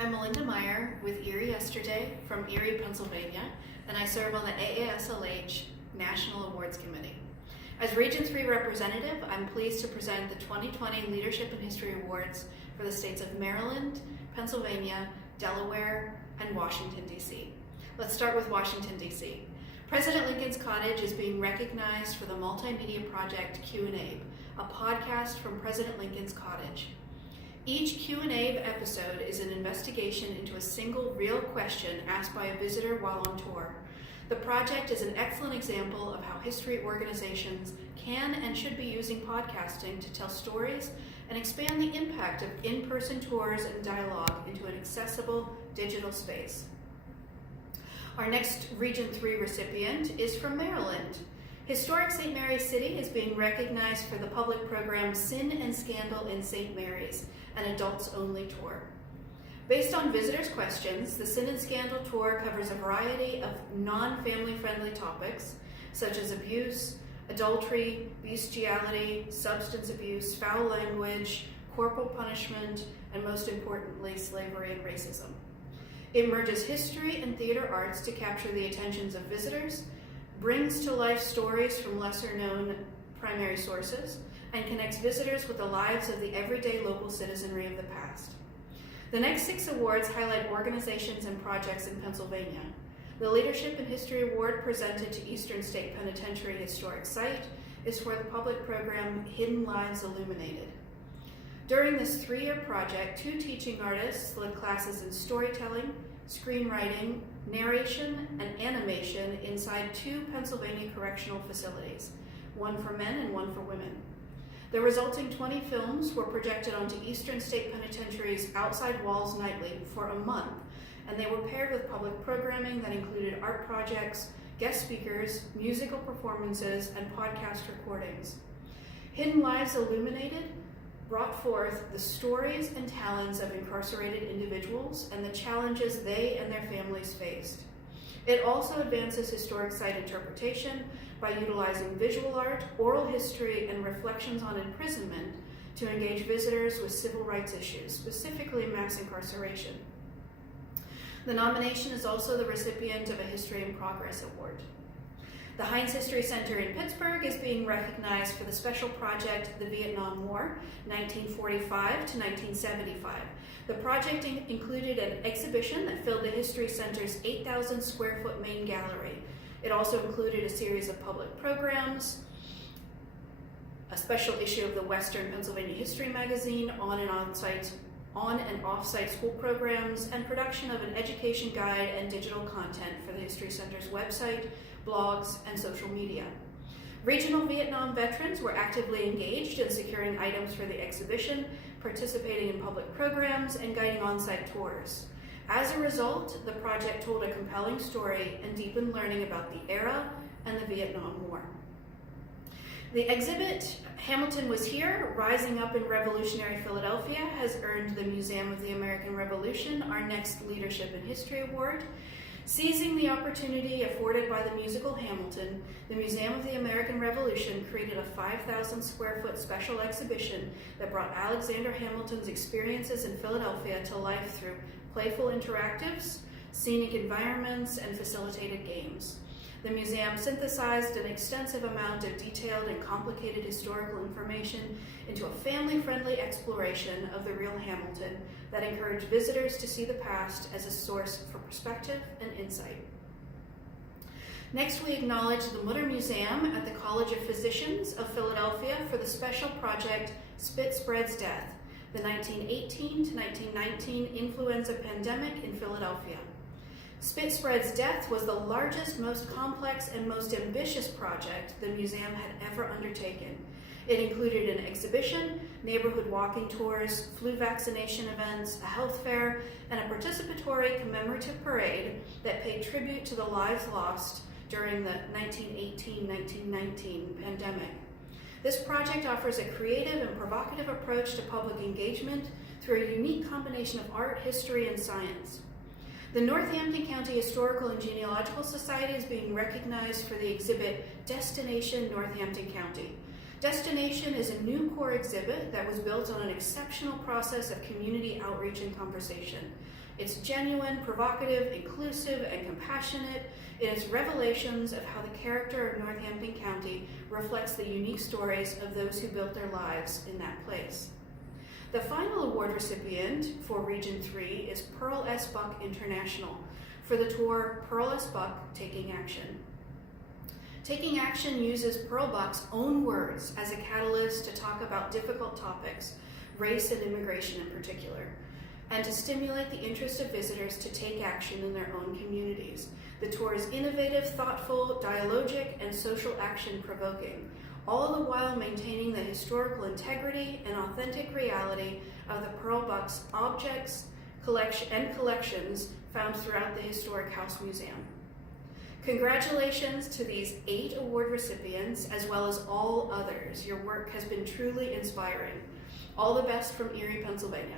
I'm Melinda Meyer with Erie Yesterday from Erie, Pennsylvania, and I serve on the AASLH National Awards Committee. As Region 3 representative, I'm pleased to present the 2020 Leadership in History Awards for the states of Maryland, Pennsylvania, Delaware, and Washington, D.C. Let's start with Washington, D.C. President Lincoln's Cottage is being recognized for the multimedia project Q&A, a podcast from President Lincoln's Cottage. Each Q&A episode is an investigation into a single real question asked by a visitor while on tour. The project is an excellent example of how history organizations can and should be using podcasting to tell stories and expand the impact of in-person tours and dialogue into an accessible digital space. Our next Region 3 recipient is from Maryland. Historic St. Mary's City is being recognized for the public program Sin and Scandal in St. Mary's, an adults-only tour. Based on visitors' questions, the Sin and Scandal tour covers a variety of non-family-friendly topics, such as abuse, adultery, bestiality, substance abuse, foul language, corporal punishment, and most importantly, slavery and racism. It merges history and theater arts to capture the attentions of visitors, brings to life stories from lesser-known primary sources, and connects visitors with the lives of the everyday local citizenry of the past. The next 6 awards highlight organizations and projects in Pennsylvania. The Leadership in History Award presented to Eastern State Penitentiary Historic Site is for the public program Hidden Lives Illuminated. During this 3-year project, 2 teaching artists led classes in storytelling, screenwriting, narration, and animation inside 2 Pennsylvania correctional facilities, one for men and one for women. The resulting 20 films were projected onto Eastern State Penitentiary's outside walls nightly for a month, and they were paired with public programming that included art projects, guest speakers, musical performances, and podcast recordings. Hidden Lives Illuminated brought forth the stories and talents of incarcerated individuals and the challenges they and their families faced. It also advances historic site interpretation by utilizing visual art, oral history, and reflections on imprisonment to engage visitors with civil rights issues, specifically mass incarceration. The nomination is also the recipient of a History in Progress Award. The Heinz History Center in Pittsburgh is being recognized for the special project, The Vietnam War, 1945 to 1975. The project included an exhibition that filled the History Center's 8,000 square foot main gallery. It also included a series of public programs, a special issue of the Western Pennsylvania History magazine, on and off-site school programs, and production of an education guide and digital content for the History Center's website, blogs, and social media. Regional Vietnam veterans were actively engaged in securing items for the exhibition, participating in public programs, and guiding on-site tours. As a result, the project told a compelling story and deepened learning about the era and the Vietnam War. The exhibit, Hamilton Was Here, Rising Up in Revolutionary Philadelphia, has earned the Museum of the American Revolution our next Leadership in History Award. Seizing the opportunity afforded by the musical Hamilton, the Museum of the American Revolution created a 5,000 square foot special exhibition that brought Alexander Hamilton's experiences in Philadelphia to life through playful interactives, scenic environments, and facilitated games. The museum synthesized an extensive amount of detailed and complicated historical information into a family-friendly exploration of the real Hamilton that encouraged visitors to see the past as a source for perspective and insight. Next, we acknowledge the Mutter Museum at the College of Physicians of Philadelphia for the special project Spit Spreads Death, the 1918 to 1919 influenza pandemic in Philadelphia. Spit Spreads Death was the largest, most complex, and most ambitious project the museum had ever undertaken. It included an exhibition, neighborhood walking tours, flu vaccination events, a health fair, and a participatory commemorative parade that paid tribute to the lives lost during the 1918-1919 pandemic. This project offers a creative and provocative approach to public engagement through a unique combination of art, history, and science. The Northampton County Historical and Genealogical Society is being recognized for the exhibit Destination Northampton County. Destination is a new core exhibit that was built on an exceptional process of community outreach and conversation. It's genuine, provocative, inclusive, and compassionate in its revelations of how the character of Northampton County reflects the unique stories of those who built their lives in that place. The final award recipient for Region 3 is Pearl S. Buck International for the tour Pearl S. Buck Taking Action. Taking Action uses Pearl Buck's own words as a catalyst to talk about difficult topics, race and immigration in particular, and to stimulate the interest of visitors to take action in their own communities. The tour is innovative, thoughtful, dialogic, and social action provoking, all the while maintaining the historical integrity and authentic reality of the Pearl Buck's objects and collections found throughout the Historic House Museum. Congratulations to these 8 award recipients, as well as all others. Your work has been truly inspiring. All the best from Erie, Pennsylvania.